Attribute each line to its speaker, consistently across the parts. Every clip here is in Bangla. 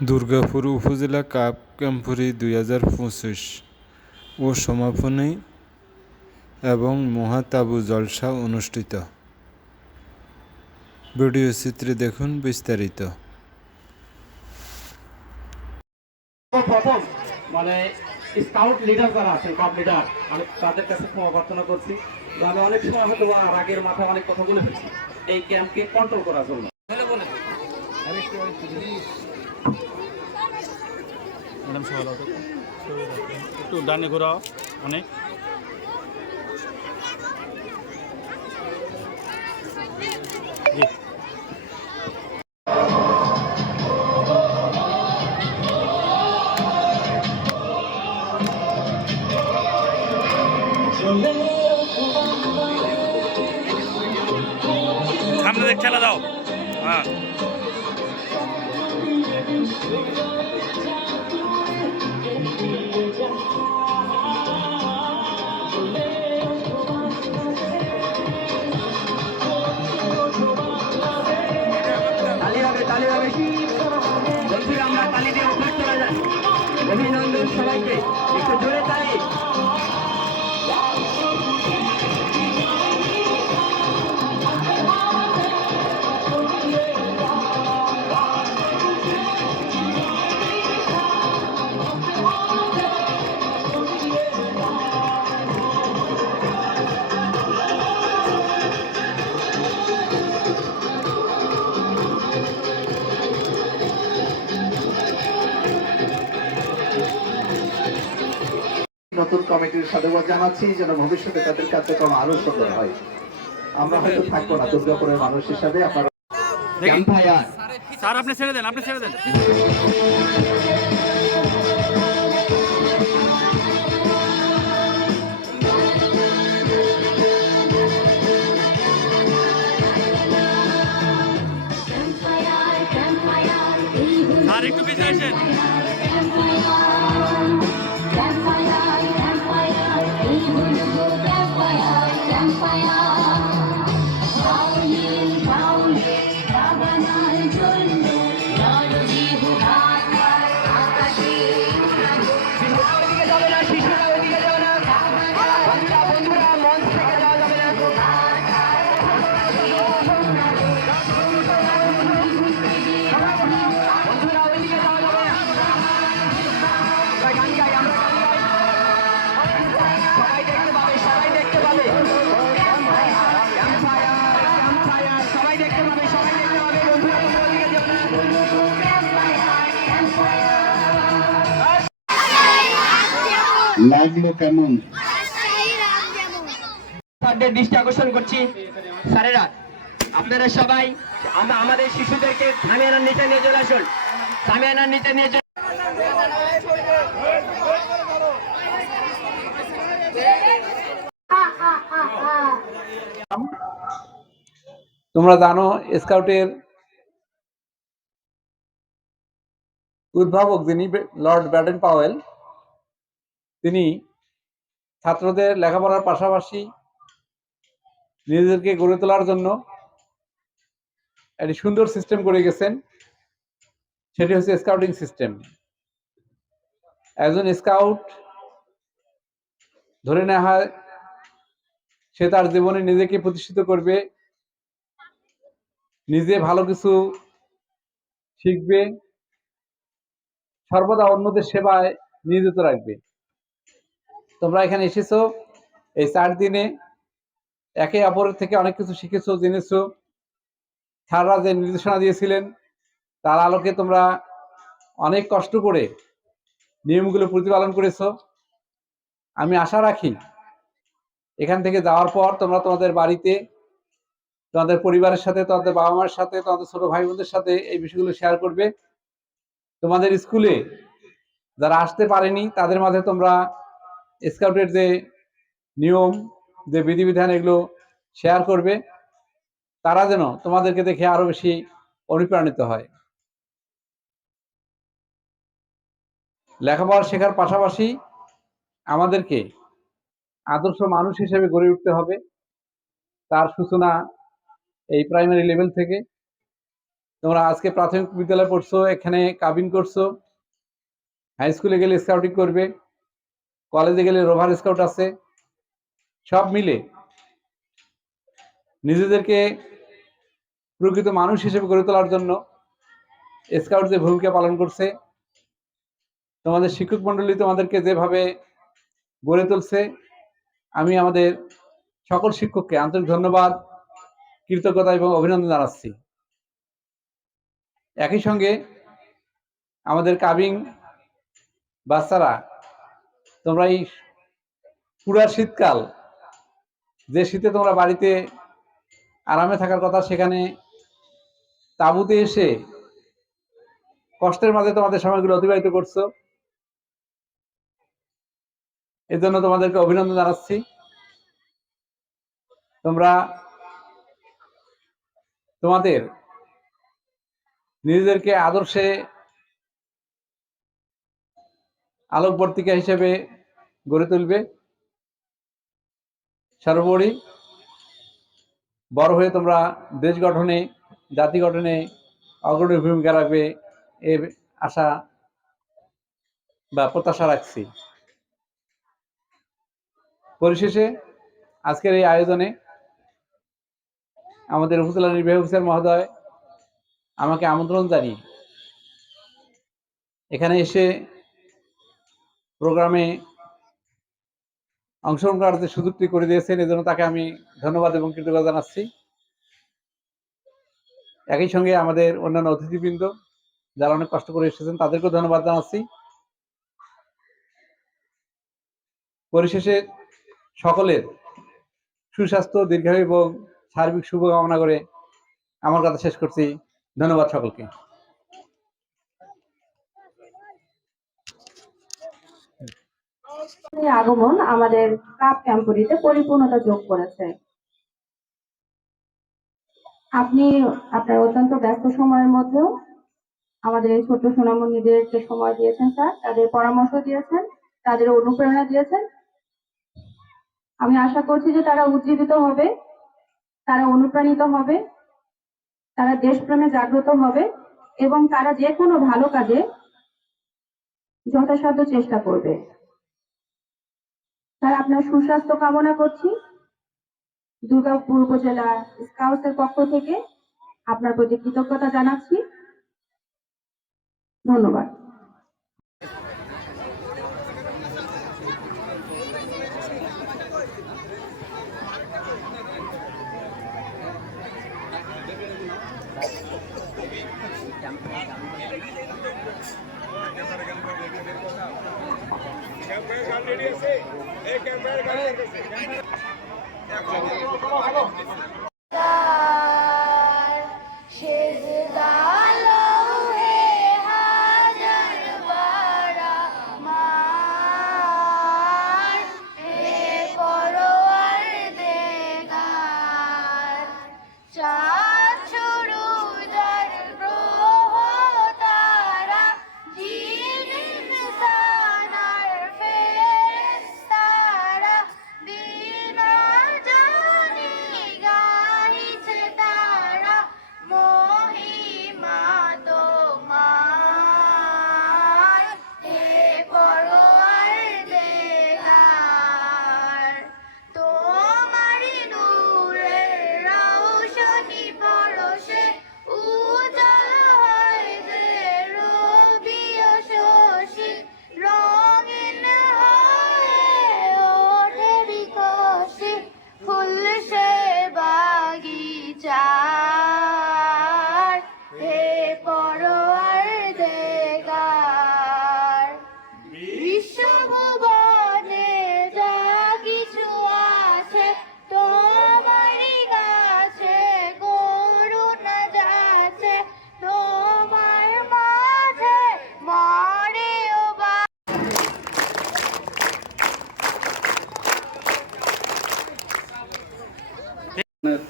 Speaker 1: দুর্গাপুর উপজেলা কাপ ক্যাম্পরি দুই হাজার পঁচিশ ও সমাপনী এবং মহাতাবু জলসা অনুষ্ঠিত। ভিডিও চিত্রে দেখুন বিস্তারিত।
Speaker 2: মানে স্কাউট লিডার যারা আছে কাপ লিডার আমি তাদের কাছে ক্ষমা প্রার্থনা করছি। আমি অনেক সময় হয়তো রাগের মাথায় অনেক কথা বলে ফেলছি। এই ক্যাম্পকে কন্ট্রোল করার জন্য।
Speaker 3: ম্যাডাম সকাল একটু ডানে ঘোরাও অনেক। ঠেলা দাও। হ্যাঁ।
Speaker 2: সবাইকে একটু জোরে তালি
Speaker 4: নতুন কমিটির সাধুবাদ জানাচ্ছি যেন ভবিষ্যতে তাদের কার্যক্রম আরও সুন্দর হয়। আমরা হয়তো থাকব না দুর্গাপুরের মানুষ হিসাবে আপনারা
Speaker 3: স্যার আপনি ছেড়ে দেন আপনি ছেড়ে দেন। স্যার একটু পিছিয়ে আসেন।
Speaker 4: লাগল কেমন?
Speaker 2: স্যারদের দৃষ্টি আকর্ষণ করছি। স্যারেরা আপনারা সবাই আমরা আমাদের শিশুদেরকে সামিয়ানার নিচে নিয়ে চলে আসুন। সামিয়ানার নিচে নিয়ে চলে
Speaker 5: তোমরা জানো স্কাউটের উদ্ভাবক যিনি লর্ড ব্যাডেন পাওয়েল তিনি ছাত্রদের লেখাপড়ার পাশাপাশি নিজেদেরকে গড়ে তোলার জন্য একটি সুন্দর সিস্টেম করে গেছেন। সেটি হচ্ছে স্কাউটিং সিস্টেম একজন স্কাউট ধরে নেওয়া হয়, সে তার জীবনে নিজেকে প্রতিষ্ঠিত করবে, নিজে ভালো কিছু শিখবে, সর্বদা অন্যদের সেবায় নিয়োজিত রাখবে। তোমরা এখানে এসেছ, এই চার দিনে একে অপরের থেকে অনেক কিছু শিখেছো, জেনেছো। স্যাররা যে নির্দেশনা দিয়েছিলেন, তার আলোকে তোমরা অনেক কষ্ট করে নিয়মগুলো প্রতিপালন করেছ। আমি আশা রাখি এখান থেকে যাওয়ার পর তোমরা তোমাদের বাড়িতে, তোমাদের পরিবারের সাথে, তোমাদের বাবা মার সাথে, তোমাদের ছোট ভাই বোনদের সাথে এই বিষয়গুলো শেয়ার করবে। তোমাদের স্কুলে যারা আসতে পারেনি, তাদের মাঝে তোমরা স্কাউটের যে নিয়ম, যে বিধিবিধান এগুলো শেয়ার করবে, তারা যেন তোমাদেরকে দেখে আরও বেশি অনুপ্রাণিত হয়। লেখাপড়া শেখার পাশাপাশি আমাদেরকে আদর্শ মানুষ হিসেবে গড়ে উঠতে হবে। তার সূচনা এই প্রাইমারি লেভেল থেকে। তোমরা আজকে প্রাথমিক বিদ্যালয়ে পড়ছো, এখানে কাবিন করছ হাই স্কুলে গেলে স্কাউটিং করবে। কলেজে গেলে রোভার স্কাউট আছে, সব মিলে নিজেদেরকে প্রকৃত মানুষ হিসেবে গড়ে তোলার জন্য স্কাউট যে ভূমিকা পালন করছে, তোমাদের শিক্ষক মন্ডলী তোমাদেরকে যেভাবে গড়ে তুলছে, আমি আমাদের সকল শিক্ষককে আন্তরিক ধন্যবাদ, কৃতজ্ঞতা এবং অভিনন্দন জানাচ্ছি। একই সঙ্গে আমাদের কাবিং বাচ্চারা তোমরা এই পুরা শীতকাল, যে শীতে তোমরা বাড়িতে আরামে থাকার কথা, সেখানে তাঁবুতে এসে কষ্টের মাঝে তোমাদের সময়গুলো অতিবাহিত করছ। এর জন্য তোমাদেরকে অভিনন্দন জানাচ্ছি। তোমরা তোমাদের নিজেদেরকে আদর্শে আলোকবর্তিকা হিসেবে গড়ে তুলবে। সর্বোপরি বড় হয়ে তোমরা দেশ গঠনে, জাতি গঠনে অগ্রণী ভূমিকা রাখবে এর আশা বা প্রত্যাশা রাখছি। পরিশেষে আজকের এই আয়োজনে আমাদের উপজেলা নির্বাহী অফিসার মহোদয় আমাকে আমন্ত্রণ জানিয়ে এখানে এসে প্রোগ্রামে অংশগ্রহণ করার যে সুযোগটি করে দিয়েছেন এজন্য তাকে আমি ধন্যবাদ এবং কৃতজ্ঞতা জানাচ্ছি। একই সঙ্গে আমাদের অন্যান্য অতিথিবৃন্দ যারা অনেক কষ্ট করে এসেছেন, তাদেরকেও ধন্যবাদ জানাচ্ছি। পরিশেষে সকলের সুস্বাস্থ্য, দীর্ঘায়ু এবং সার্বিক শুভকামনা করে আমার কথা শেষ করছি। ধন্যবাদ সকলকে।
Speaker 6: আগমন আমাদের কাপ ক্যাম্পরিতে পরিপূর্ণতা যোগ করেছে। আপনি আপনার অত্যন্ত ব্যস্ত সময়ের মধ্যেও আমাদের এই ছোট্ট সোনামণিদেরকে সময় দিয়েছেন স্যার, তাদের পরামর্শ দিয়েছেন, তাদের অনুপ্রেরণা দিয়েছেন। আমি আশা করছি যে তারা উজ্জীবিত হবে, তারা অনুপ্রাণিত হবে, তারা দেশপ্রেমে জাগ্রত হবে এবং তারা যে কোনো ভালো কাজে যথাসাধ্য চেষ্টা করবে। স্যার আপনার সুস্বাস্থ্য কামনা করছি। দুর্গাপুর উপজেলা স্কাউটসের পক্ষ থেকে আপনার প্রতি কৃতজ্ঞতা জানাচ্ছি। ধন্যবাদ।
Speaker 7: এক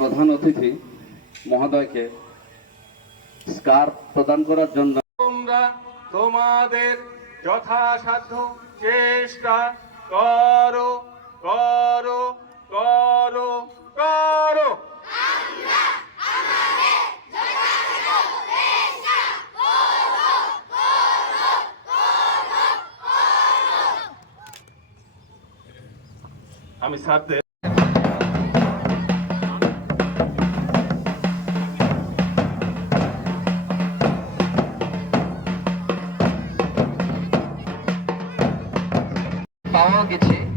Speaker 8: প্রধান অতিথি মহোদয়কে স্কার্ফ প্রদান করার জন্য
Speaker 9: তোমরা তোমাদের যথাসাধ্য চেষ্টা করো করো করো করো। আমি
Speaker 2: সাথে গেছে